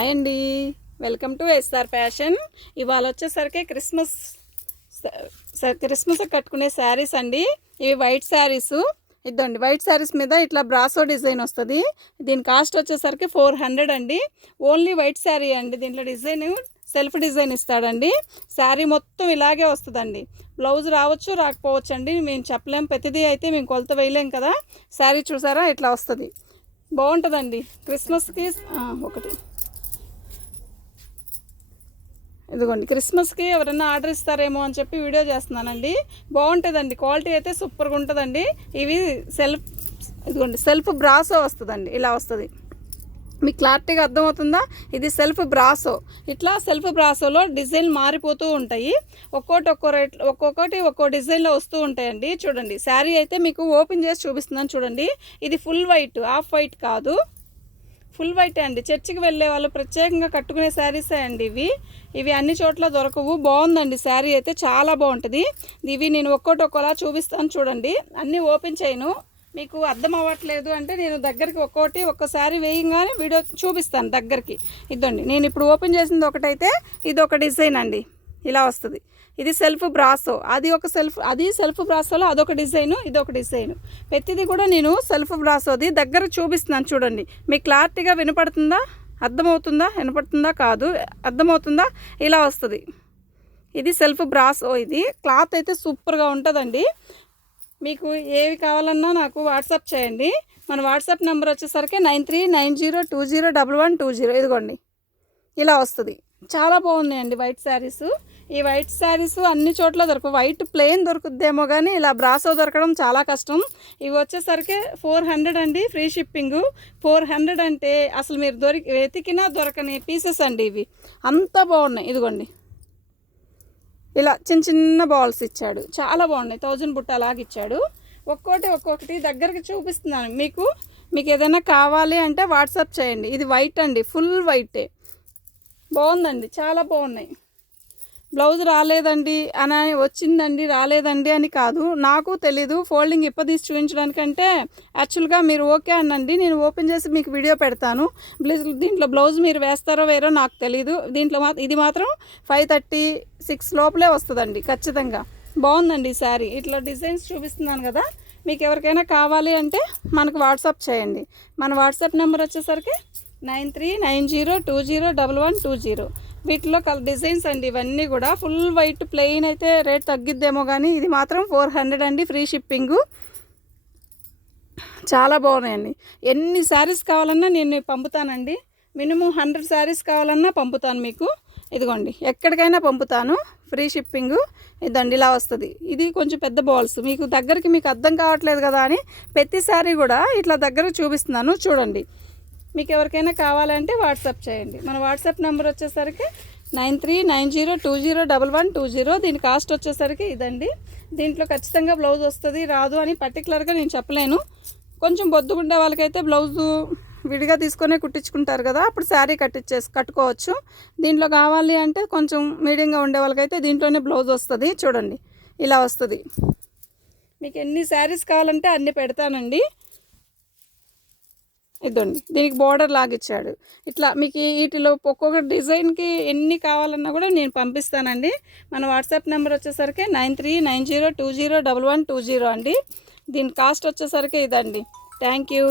Hi అండి. Welcome to SR fashion ఇవాళ వచ్చేసరికి క్రిస్మస్ క్రిస్మస్ కట్టుకునే శారీస్ అండి. ఇవి వైట్ శారీస్. ఇద్దండి వైట్ శారీస్ మీద ఇట్లా బ్రాసో డిజైన్ వస్తుంది. దీని కాస్ట్ వచ్చేసరికి ఫోర్ హండ్రెడ్ అండి. ఓన్లీ వైట్ శారీ అండి. దీంట్లో డిజైన్ సెల్ఫ్ డిజైన్ ఇస్తాడండి. శారీ మొత్తం ఇలాగే వస్తుందండి. బ్లౌజ్ రావచ్చు రాకపోవచ్చు అండి. మేము చెప్పలేం. ప్రతిదీ అయితే మేము కొలత వేయలేం కదా. శారీ చూసారా? ఇట్లా వస్తుంది. బాగుంటుందండి. క్రిస్మస్కి ఒకటి. ఇదిగోండి క్రిస్మస్కి ఎవరైనా ఆర్డర్ ఇస్తారేమో అని చెప్పి వీడియో చేస్తున్నానండి. బాగుంటుందండి క్వాలిటీ అయితే సూపర్గా ఉంటుందండి. ఇవి సెల్ఫ్ ఇదిగోండి సెల్ఫ్ బ్రాసో వస్తుందండి ఇలా వస్తుంది. మీకు క్లారిటీగా అర్థమవుతుందా? ఇది సెల్ఫ్ బ్రాసో. ఇట్లా సెల్ఫ్ బ్రాసోలో డిజైన్ మారిపోతూ ఉంటాయి. ఒక్కోటి ఒక్కో రేట్ ఒక్కొక్కటి ఒక్కో డిజైన్లో వస్తూ ఉంటాయండి. చూడండి శారీ అయితే మీకు ఓపెన్ చేసి చూపిస్తున్నాను చూడండి. ఇది ఫుల్ వైట్ హాఫ్ వైట్ కాదు. ఫుల్ వైట్ అండి. చర్చికి వెళ్ళే వాళ్ళు ప్రత్యేకంగా కట్టుకునే శారీసే అండి ఇవి. ఇవి అన్ని చోట్ల దొరకవు. బాగుందండి. శారీ అయితే చాలా బాగుంటుంది. ఇవి నేను ఒక్కోటి ఒక్కోలా చూపిస్తాను చూడండి. అన్నీ ఓపెన్ చేయను. మీకు అర్థం అవ్వట్లేదు అంటే నేను దగ్గరికి ఒక్కోటి ఒక్కసారి వేయంగానే వీడియో చూపిస్తాను దగ్గరికి. ఇదండి నేను ఇప్పుడు ఓపెన్ చేసింది ఒకటైతే ఇది ఒక డిజైన్ అండి. ఇలా వస్తుంది. ఇది సెల్ఫ్ బ్రాసో అది ఒక సెల్ఫ్ అది సెల్ఫ్ బ్రాసోలో అదొక డిజైన్ ఇది ఒక డిజైన్ ప్రతిది కూడా నేను సెల్ఫ్ బ్రాసోది దగ్గర చూపిస్తున్నాను చూడండి. మీకు క్లారిటీగా వినపడుతుందా? అర్థమవుతుందా? వినపడుతుందా? కాదు. అర్థమవుతుందా? ఇలా వస్తుంది. ఇది సెల్ఫ్ బ్రాసో ఇది. క్లాత్ అయితే సూపర్గా ఉంటుందండి. మీకు ఏవి కావాలన్నా నాకు వాట్సాప్ చేయండి. మన వాట్సాప్ నెంబర్ వచ్చేసరికి nine three nine zero two zero double one two zero. ఇదిగోండి. ఇలా వస్తుంది. చాలా బాగున్నాయండి వైట్ శారీసు. ఈ వైట్ శారీస్ అన్ని చోట్ల దొరకవు వైట్ ప్లెయిన్ దొరుకుద్దేమో కానీ ఇలా బ్రాసో దొరకడం చాలా కష్టం. ఇవి వచ్చేసరికి ఫోర్ హండ్రెడ్ అండి ఫ్రీ షిప్పింగ్. ఫోర్ హండ్రెడ్ అంటే అసలు మీరు దొరికి వెతికినా దొరకని పీసెస్ అండి ఇవి. అంత బాగున్నాయి. ఇదిగోండి. ఇలా చిన్న చిన్న బాల్స్ ఇచ్చాడు. చాలా బాగున్నాయి. థౌజండ్ బుట్ట అలాగ ఇచ్చాడు. ఒక్కోటి ఒక్కొక్కటి దగ్గరికి చూపిస్తున్నాను మీకు. మీకు ఏదైనా కావాలి అంటే వాట్సాప్ చేయండి. ఇది వైట్ అండి. ఫుల్ వైటే. బాగుందండి. చాలా బాగున్నాయి. బ్లౌజ్ రాలేదండి అని వచ్చిందండి రాలేదండి అని కాదు. నాకు తెలీదు ఫోల్డింగ్ ఇప్పదీసి చూపించడానికంటే యాక్చువల్గా మీరు ఓకే అనండి నేను ఓపెన్ చేసి మీకు వీడియో పెడతాను. దీంట్లో బ్లౌజ్ మీరు వేస్తారో వేరో నాకు తెలీదు. దీంట్లో మా ఇది మాత్రం ఫైవ్ థర్టీ సిక్స్ లోపలే వస్తుందండి ఖచ్చితంగా. బాగుందండి ఈ శారీ. ఇట్లా డిజైన్స్ చూపిస్తున్నాను కదా మీకు ఎవరికైనా కావాలి అంటే మనకు వాట్సాప్ చేయండి. మన వాట్సాప్ నెంబర్ వచ్చేసరికి nine three nine zero two zero double one two zero. వీటిలో కలర్ డిజైన్స్ అండి ఇవన్నీ కూడా ఫుల్ వైట్ ప్లెయిన్ అయితే రేట్ తగ్గిద్దేమో కానీ ఇది మాత్రం ఫోర్ హండ్రెడ్ అండి ఫ్రీ షిప్పింగు. చాలా బాగున్నాయండి. ఎన్ని శారీస్ కావాలన్నా నేను పంపుతానండి. మినిమం హండ్రెడ్ శారీస్ కావాలన్నా పంపుతాను మీకు. ఇదిగోండి ఎక్కడికైనా పంపుతాను ఫ్రీ షిప్పింగ్. ఇదండి ఇలా వస్తుంది. ఇది కొంచెం పెద్ద బాల్స్. మీకు దగ్గరికి మీకు అర్థం కావట్లేదు కదా అని ప్రతి శారీ కూడా ఇట్లా దగ్గర చూపిస్తున్నాను. చూడండి. మీకు ఎవరికైనా కావాలంటే వాట్సాప్ చేయండి. మన వాట్సాప్ నెంబర్ వచ్చేసరికి nine three nine zero two zero double one two zero. దీని కాస్ట్ వచ్చేసరికి ఇదండి. దీంట్లో ఖచ్చితంగా బ్లౌజ్ వస్తుంది రాదు అని పర్టికులర్గా నేను చెప్పలేను. కొంచెం బొద్దుగుండే వాళ్ళకైతే బ్లౌజు విడిగా తీసుకొనే కుట్టించుకుంటారు కదా అప్పుడు శారీ కట్టించేసి కట్టుకోవచ్చు. దీంట్లో కావాలి అంటే కొంచెం మీడియంగా ఉండే వాళ్ళకైతే దీంట్లోనే బ్లౌజ్ వస్తుంది. చూడండి ఇలా వస్తుంది. మీకు ఎన్ని శారీస్ కావాలంటే అన్ని పెడతానండి. ఇదండి. దీనికి బార్డర్ లాగిచ్చాడు. ఇట్లా మీకు వీటిలో ఒక్కొక్క డిజైన్కి ఎన్ని కావాలన్నా కూడా నేను పంపిస్తానండి. మన వాట్సాప్ నెంబర్ వచ్చేసరికి nine three nine zero two zero double one two zero అండి. దీని కాస్ట్ వచ్చేసరికి ఇదండి. Thank you.